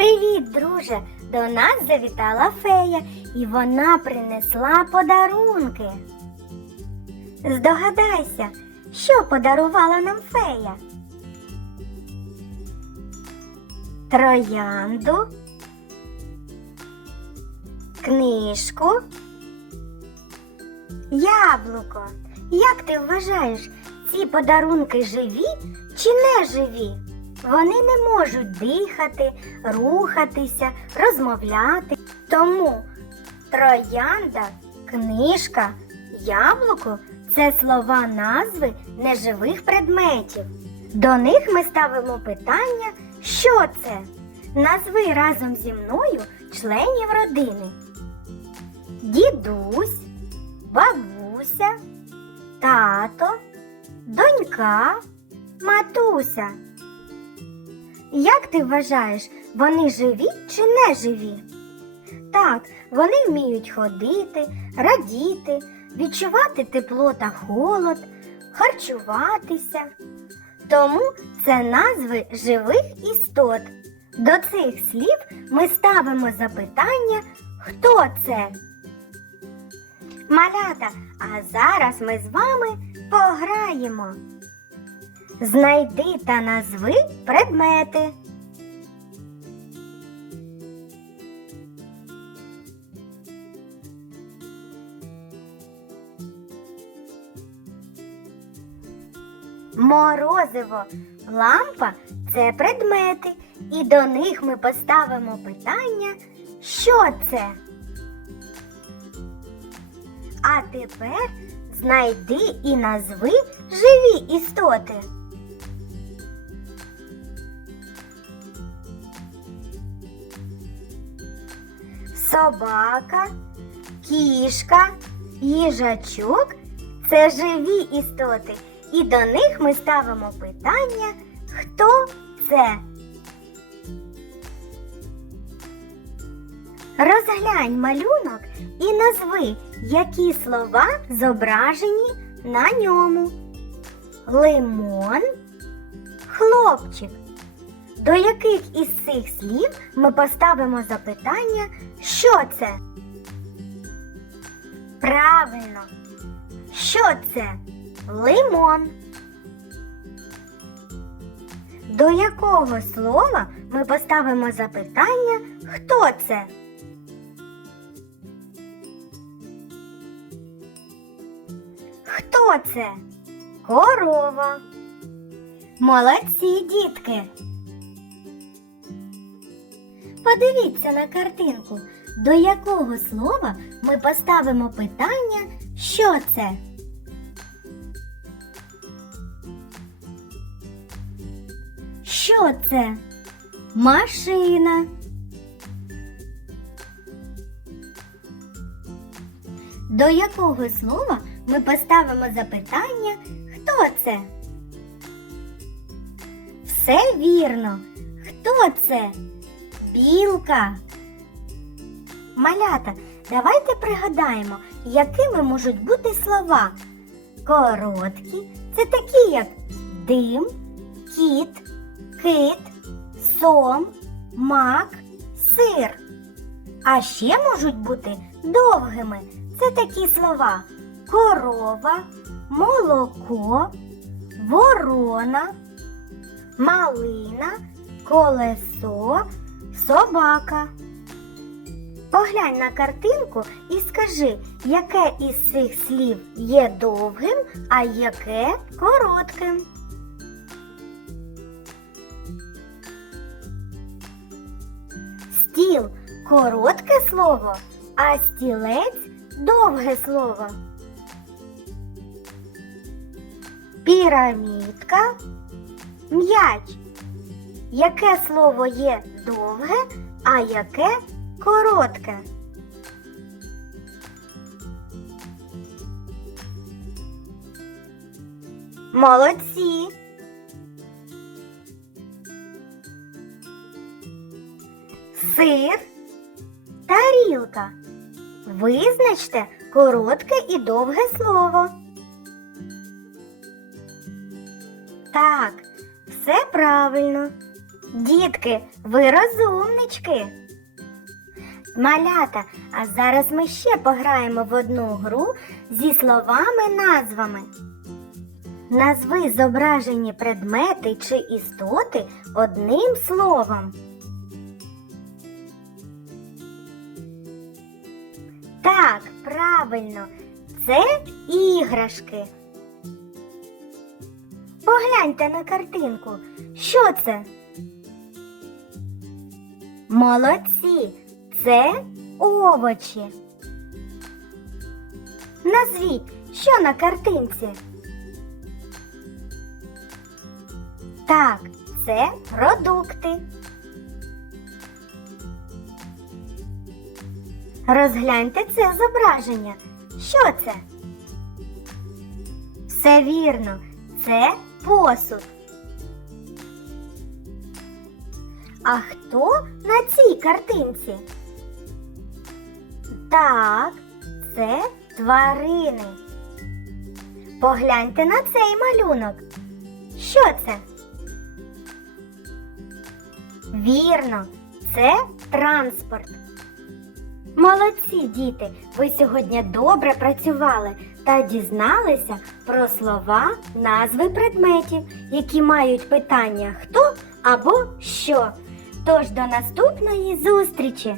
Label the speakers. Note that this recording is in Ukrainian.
Speaker 1: Привіт, друже! До нас завітала фея, і вона принесла подарунки. Здогадайся, що подарувала нам фея? Троянду, книжку, яблуко. Як ти вважаєш, ці подарунки живі чи не живі? Вони не можуть дихати, рухатися, розмовляти. Тому троянда, книжка, яблуко це слова назви неживих предметів. До них ми ставимо питання, що це? Назви разом зі мною членів родини. Дідусь, бабуся, тато, донька, матуся. Як ти вважаєш, вони живі чи не живі? Так, вони вміють ходити, радіти, відчувати тепло та холод, харчуватися. Тому це назви живих істот. До цих слів ми ставимо запитання, хто це? Малята, а зараз ми з вами пограємо. Знайди та назви предмети. Морозиво, лампа це предмети, і до них ми поставимо питання, що це. А тепер знайди і назви живі істоти. Собака, кішка, їжачок це живі істоти, і до них ми ставимо питання, хто це. Розглянь малюнок і назви, які слова зображені на ньому. Лимон, хлопчик. До яких із цих слів ми поставимо запитання, що це? Правильно. Що це? Лимон. До якого слова ми поставимо запитання, хто це? Хто це? Корова. Молодці, дітки. Подивіться на картинку, до якого слова ми поставимо питання, що це? Що це? Машина. До якого слова ми поставимо запитання, хто це? Все вірно. Хто це? Білка. Малята, давайте пригадаємо, якими можуть бути слова. Короткі це такі, як дим, кіт, кит, сом, мак, сир. А ще можуть бути довгими. Це такі слова корова, молоко, ворона, малина, колесо, собака. Поглянь на картинку і скажи, яке із цих слів є довгим, а яке коротким. Стіл коротке слово, а стілець довге слово. Пірамідка, м'яч. Яке слово є довге, а яке коротке? Молодці. Сир, тарілка. Визначте коротке і довге слово. Так, все правильно. Дітки, ви розумнички. Малята, а зараз ми ще пограємо в одну гру зі словами-назвами. Назви зображені предмети чи істоти одним словом. Так, правильно, це іграшки. Погляньте на картинку. Що це? Молодці, це овочі. Назвіть, що на картинці? Так, це продукти. Розгляньте це зображення. Що це? Все вірно, це посуд. А хто на цій картинці? Так, це тварини. Погляньте на цей малюнок. Що це? Вірно, це транспорт. Молодці, діти! Ви сьогодні добре працювали та дізналися про слова, назви предметів, які мають питання хто або що. Тож до наступної зустрічі!